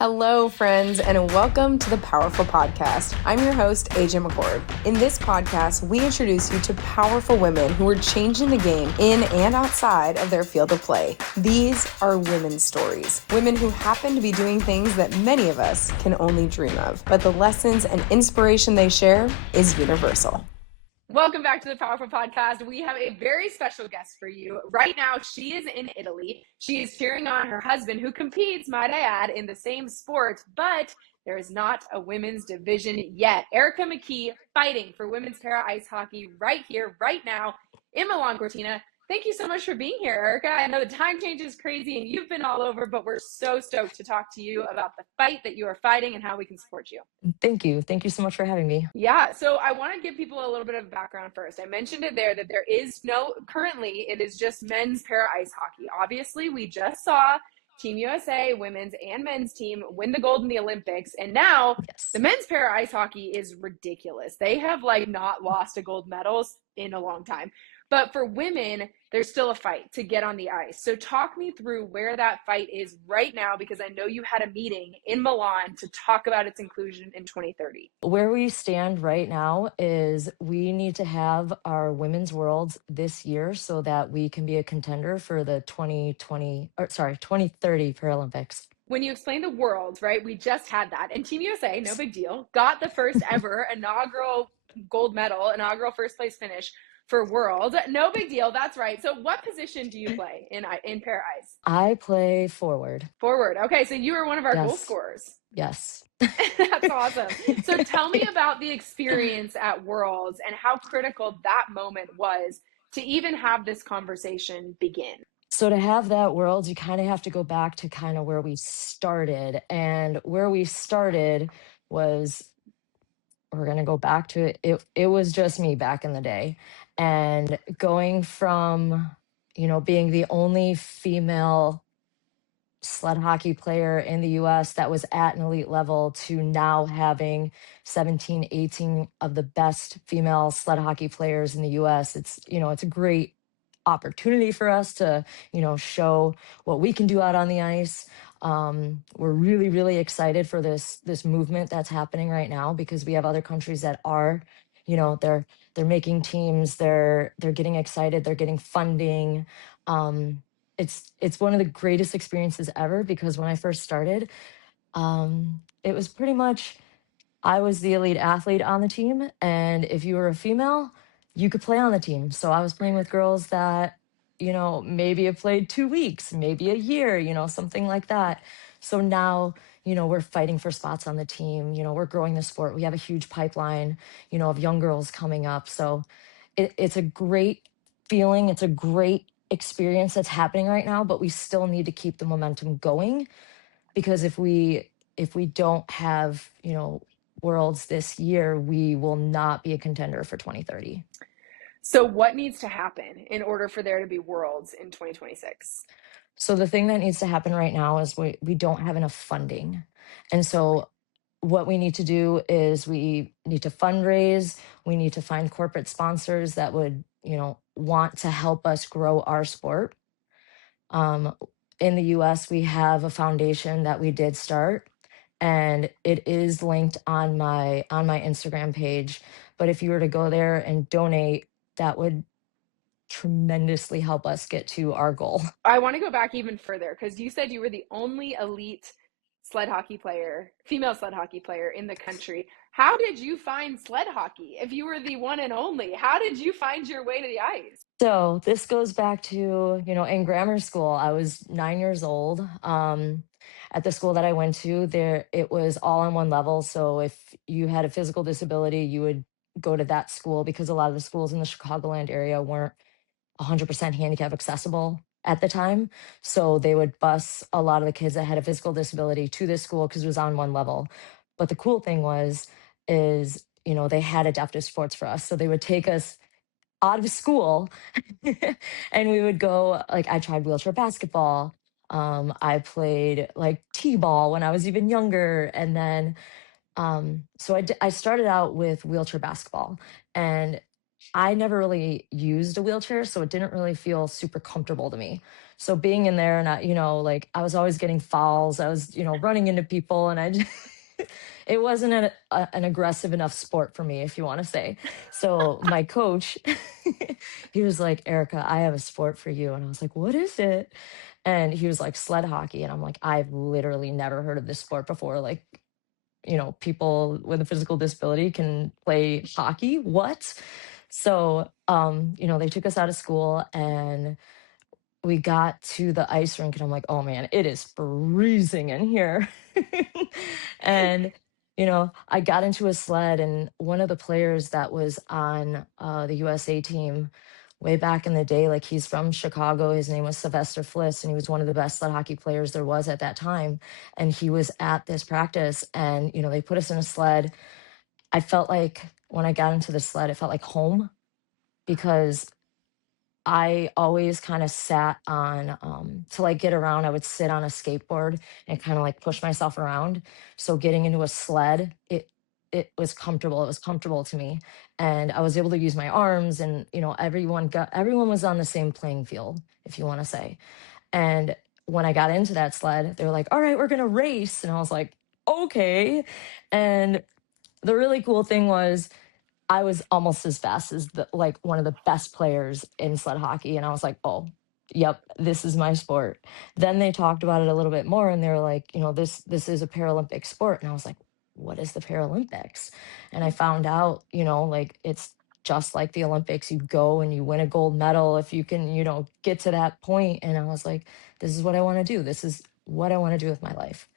Hello, friends, and welcome to the PowHERful Podcast. I'm your host, AJ McCord. In this podcast, we introduce you to powerful women who are changing the game in and outside of their field of play. These are women's stories, women who happen to be doing things that many of us can only dream of, but the lessons and inspiration they share is universal. Welcome back to the PowHERful Podcast. We have a very special guest for you. Right now, she is in Italy. She is cheering on her husband, who competes, might I add, in the same sport, but there is not a women's division yet. Erica McKee fighting for women's para ice hockey right here, right now, in Milan Cortina. Thank you so much for being here, Erica. I know the time change is crazy and you've been all over, but we're so stoked to talk to you about the fight that you are fighting and how we can support you. Thank you. Thank you so much for having me. Yeah, so I want to give people a little bit of background first. I mentioned it there that there is currently it is just men's para ice hockey. Obviously, we just saw Team USA, women's and men's team, win the gold in the Olympics. And now the men's para ice hockey is ridiculous. They have not lost a gold medal in a long time. But for women, there's still a fight to get on the ice. So talk me through where that fight is right now, because I know you had a meeting in Milan to talk about its inclusion in 2030. Where we stand right now is we need to have our women's worlds this year so that we can be a contender for the 2030 Paralympics. When you explain the worlds, right, we just had that. And Team USA, no big deal, got the first ever inaugural gold medal, inaugural first place finish for World. No big deal. That's right. So what position do you play in para ice? I play forward. Forward. Okay. So you were one of our goal scorers. Yes. That's awesome. So tell me about the experience at Worlds and how critical that moment was to even have this conversation begin. So to have that Worlds, you kind of have to go back to kind of where we started. And where we started was, we're going to go back to it. It was just me back in the day. And going from, being the only female sled hockey player in the US that was at an elite level to now having 17, 18 of the best female sled hockey players in the US. It's a great opportunity for us to, show what we can do out on the ice. We're really, really excited for this movement that's happening right now, because we have other countries that are, they're making teams, they're getting excited, they're getting funding. It's one of the greatest experiences ever, because when I first started, it was pretty much, I was the elite athlete on the team, and if you were a female, you could play on the team. So I was playing with girls that, maybe have played 2 weeks, maybe a year, something like that. So now, we're fighting for spots on the team. We're growing the sport. We have a huge pipeline, of young girls coming up. So it's a great feeling. It's a great experience that's happening right now, but we still need to keep the momentum going, because if we don't have, Worlds this year, we will not be a contender for 2030. So what needs to happen in order for there to be Worlds in 2026? So the thing that needs to happen right now is we don't have enough funding. And so what we need to do is we need to fundraise. We need to find corporate sponsors that would, want to help us grow our sport. In the US, we have a foundation that we did start, and it is linked on my Instagram page. But if you were to go there and donate, that would tremendously help us get to our goal. I want to go back even further, because you said you were the only elite sled hockey player, female sled hockey player in the country. How did you find sled hockey? If you were the one and only, how did you find your way to the ice? So this goes back to, in grammar school, I was 9 years old. At the school that I went to, it was all on one level. So if you had a physical disability, you would go to that school, because a lot of the schools in the Chicagoland area weren't 100% handicap accessible at the time. So they would bus a lot of the kids that had a physical disability to this school because it was on one level. But the cool thing is, they had adaptive sports for us. So they would take us out of school and we would go, I tried wheelchair basketball. I played t-ball when I was even younger. And then, so I started out with wheelchair basketball, and I never really used a wheelchair, so it didn't really feel super comfortable to me. So being in there and like I was always getting fouls. I was, running into people and it wasn't an aggressive enough sport for me, if you want to say. So my coach, he was like, Erica, I have a sport for you. And I was like, what is it? And he was like, sled hockey. And I'm like, I've literally never heard of this sport before. Like, people with a physical disability can play hockey. What? So, they took us out of school and we got to the ice rink and I'm like, oh man, it is freezing in here. And, I got into a sled and one of the players that was on the USA team way back in the day, like he's from Chicago. His name was Sylvester Fliss, and he was one of the best sled hockey players there was at that time. And he was at this practice and, they put us in a sled. I felt like when I got into the sled, it felt like home because I always kind of sat on to like get around, I would sit on a skateboard and kind of like push myself around. So getting into a sled, it was comfortable. It was comfortable to me. And I was able to use my arms and everyone was on the same playing field, if you want to say. And when I got into that sled, they were like, all right, we're gonna race. And I was like, okay. And the really cool thing was I was almost as fast as like one of the best players in sled hockey. And I was like, oh, yep, this is my sport. Then they talked about it a little bit more and they were like, this is a Paralympic sport. And I was like, what is the Paralympics? And I found out, like it's just like the Olympics. You go and you win a gold medal if you can, get to that point. And I was like, this is what I want to do. This is what I want to do with my life.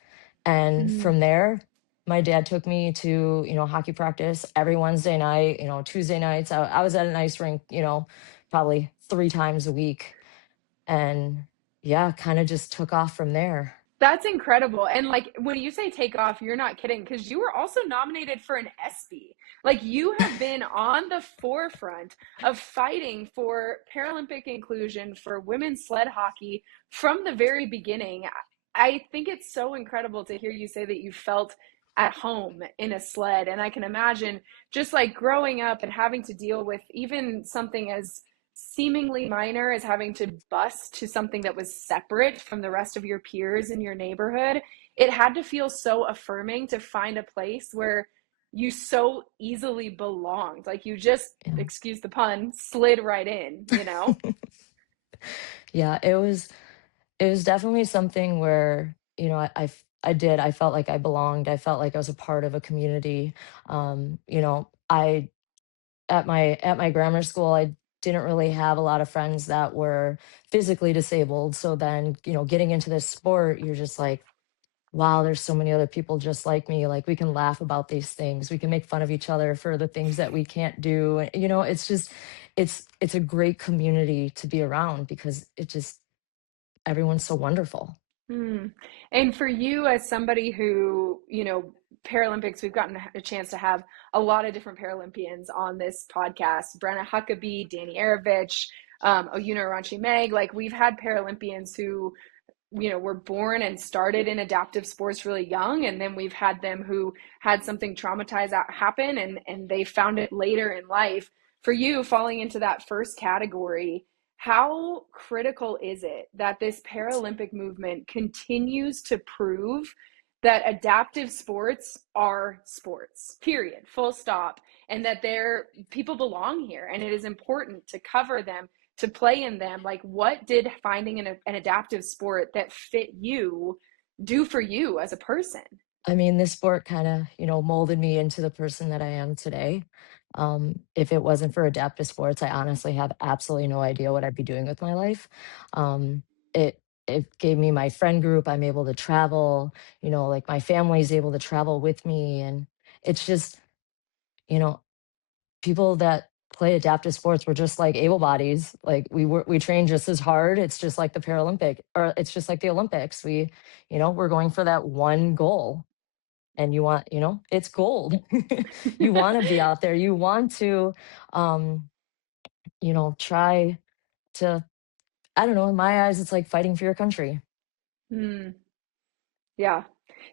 And Mm. from there, my dad took me to, hockey practice every Wednesday night, Tuesday nights. I was at an ice rink, probably 3 times a week. And yeah, kind of just took off from there. That's incredible. And like when you say take off, you're not kidding because you were also nominated for an ESPY. Like you have been on the forefront of fighting for Paralympic inclusion for women's sled hockey from the very beginning. I think it's so incredible to hear you say that you felt at home in a sled. And I can imagine just like growing up and having to deal with even something as seemingly minor as having to bus to something that was separate from the rest of your peers in your neighborhood, it had to feel so affirming to find a place where you so easily belonged. Like you just, Yeah. excuse the pun, slid right in, you know? Yeah, it was definitely something where, I felt like I belonged. I felt like I was a part of a community. I at my grammar school, I didn't really have a lot of friends that were physically disabled. So then, getting into this sport, you're just like, wow, there's so many other people just like me. Like we can laugh about these things. We can make fun of each other for the things that we can't do. It's just it's a great community to be around because everyone's so wonderful. Hmm. And for you, as somebody who, Paralympics, we've gotten a chance to have a lot of different Paralympians on this podcast. Brenna Huckabee, Danny Arovich, Oyuna Aranchi Meg. Like we've had Paralympians who, were born and started in adaptive sports really young. And then we've had them who had something traumatized happen and they found it later in life. For you, falling into that first category, how critical is it that this Paralympic movement continues to prove that adaptive sports are sports, period, full stop, and that people belong here and it is important to cover them, to play in them? Like what did finding an adaptive sport that fit you do for you as a person? I mean, this sport kind of, molded me into the person that I am today. If it wasn't for adaptive sports, I honestly have absolutely no idea what I'd be doing with my life. Um, it gave me my friend group. I'm able to travel, like my family's able to travel with me. And it's just, you know, people that play adaptive sports were just like able bodies. Like we train just as hard. It's just like the Paralympic, or it's just like the Olympics. We're going for that one goal and it's gold. You want to be out there. You want to, um, try to, I don't know, in my eyes, it's like fighting for your country. Hmm. Yeah.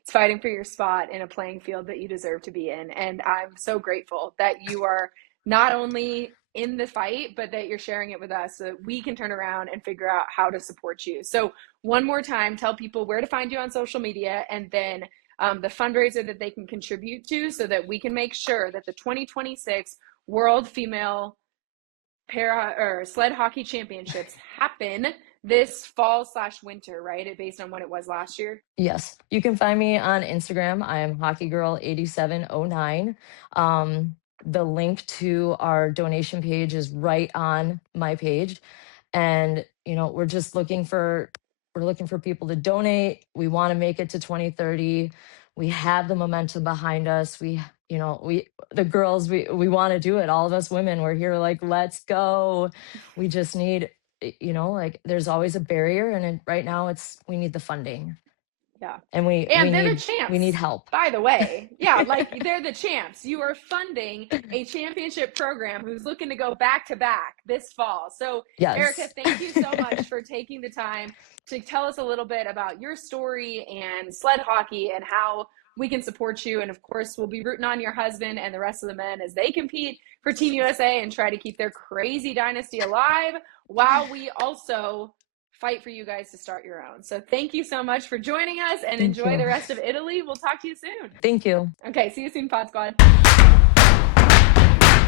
It's fighting for your spot in a playing field that you deserve to be in. And I'm so grateful that you are not only in the fight, but that you're sharing it with us so that we can turn around and figure out how to support you. So one more time, tell people where to find you on social media, and then the fundraiser that they can contribute to, so that we can make sure that the 2026 World Female Sled Hockey Championships happen this fall/winter, right? Based on when it was last year. Yes. You can find me on Instagram. I am hockeygirl8709. The link to our donation page is right on my page. And, we're just looking for people to donate. We want to make it to 2030. We have the momentum behind us. The girls, we want to do it. All of us women, we're here like, let's go. We just need, there's always a barrier. And right now we need the funding. Yeah. And they're the champs. We need help. By the way. Yeah, like they're the champs. You are funding a championship program who's looking to go back to back this fall. So Yes. Erica, thank you so much for taking the time to tell us a little bit about your story and sled hockey and how we can support you. And of course, we'll be rooting on your husband and the rest of the men as they compete for Team USA and try to keep their crazy dynasty alive, while we also fight for you guys to start your own. So thank you so much for joining us, and enjoy the rest of Italy. We'll talk to you soon. Thank you. Okay, see you soon, Pod Squad.